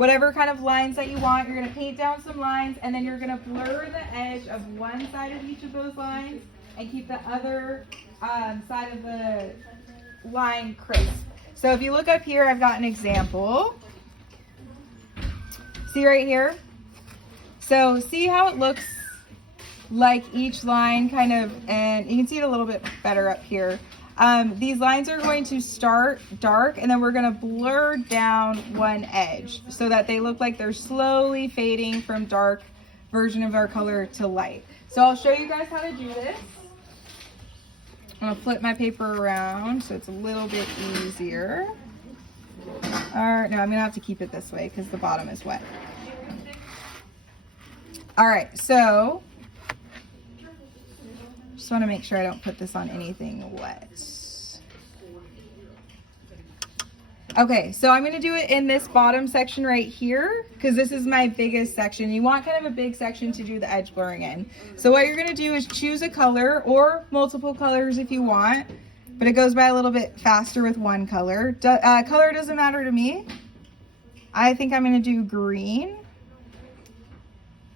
whatever kind of lines that you want. You're gonna paint down some lines, and then you're gonna blur the edge of one side of each of those lines and keep the other side of the line crisp. So if you look up here, I've got an example. See right here? So see how it looks like each line kind of, and you can see it a little bit better up here. These lines are going to start dark, and then we're going to blur down one edge so that they look like they're slowly fading from dark version of our color to light. So I'll show you guys how to do this. I'm going to flip my paper around so it's a little bit easier. No, I'm going to have to keep it this way because the bottom is wet. All right, so just want to make sure I don't put this on anything wet. Okay, so I'm going to do it in this bottom section right here because this is my biggest section. You want kind of a big section to do the edge blurring in. So what you're going to do is choose a color or multiple colors if you want, but it goes by a little bit faster with one color. Color doesn't matter to me. I think I'm going to do green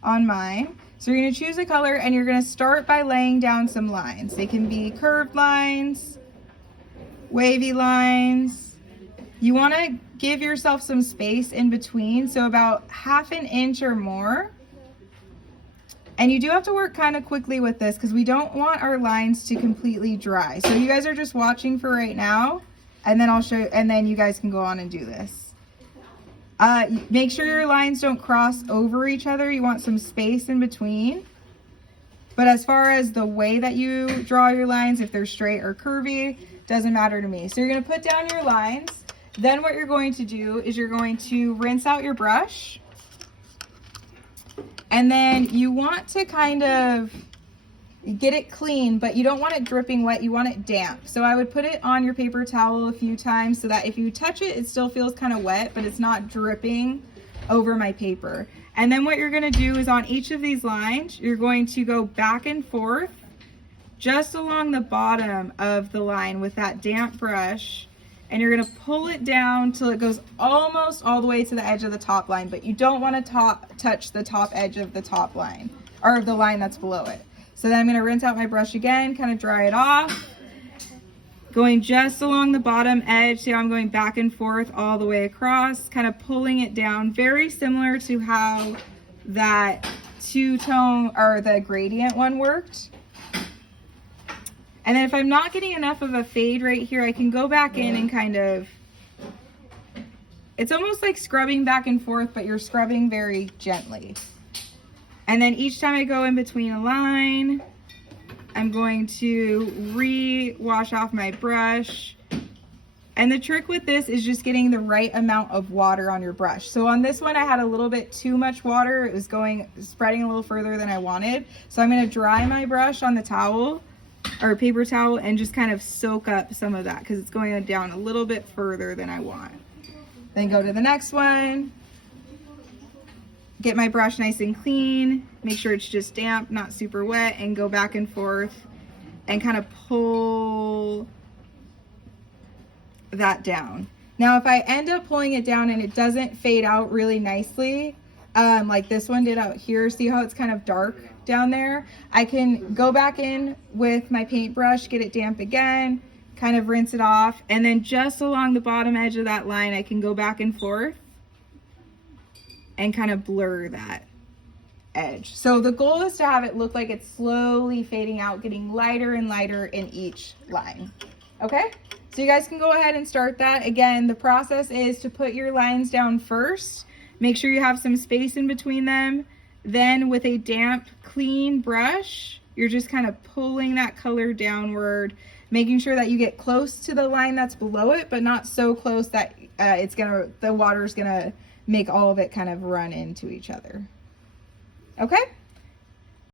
on mine. So you're going to choose a color and you're going to start by laying down some lines. They can be curved lines, wavy lines. You want to give yourself some space in between, so about 1/2 inch or more. And you do have to work kind of quickly with this because we don't want our lines to completely dry. So you guys are just watching for right now, and then I'll show you, and then you guys can go on and do this. Make sure your lines don't cross over each other. You want some space in between. But as far as the way that you draw your lines, if they're straight or curvy, doesn't matter to me. So you're going to put down your lines. Then what you're going to do is you're going to rinse out your brush. And then you want to kind of get it clean, but you don't want it dripping wet, you want it damp. So I would put it on your paper towel a few times so that if you touch it, it still feels kind of wet, but it's not dripping over my paper. And then what you're going to do is on each of these lines, you're going to go back and forth just along the bottom of the line with that damp brush. And you're going to pull it down till it goes almost all the way to the edge of the top line, but you don't want to touch the top edge of the top line or the line that's below it. So then I'm going to rinse out my brush again, kind of dry it off, going just along the bottom edge. See how I'm going back and forth all the way across, kind of pulling it down, very similar to how that two-tone or the gradient one worked. And then if I'm not getting enough of a fade right here, I can go back in and kind of, it's almost like scrubbing back and forth, but you're scrubbing very gently. And then each time I go in between a line, I'm going to re-wash off my brush. And the trick with this is just getting the right amount of water on your brush. So on this one, I had a little bit too much water. It was spreading a little further than I wanted. So I'm going to dry my brush on the towel or paper towel and just kind of soak up some of that because it's going down a little bit further than I want. Then go to the next one. Get my brush nice and clean, make sure it's just damp, not super wet, and go back and forth and kind of pull that down. Now, if I end up pulling it down and it doesn't fade out really nicely, like this one did out here, see how it's kind of dark down there? I can go back in with my paintbrush, get it damp again, kind of rinse it off, and then just along the bottom edge of that line, I can go back and forth and kind of blur that edge. So the goal is to have it look like it's slowly fading out, getting lighter and lighter in each line. Okay? So you guys can go ahead and start that. Again, the process is to put your lines down first. Make sure you have some space in between them. Then with a damp, clean brush, you're just kind of pulling that color downward, making sure that you get close to the line that's below it, but not so close that the water's gonna make all of it kind of run into each other. Okay?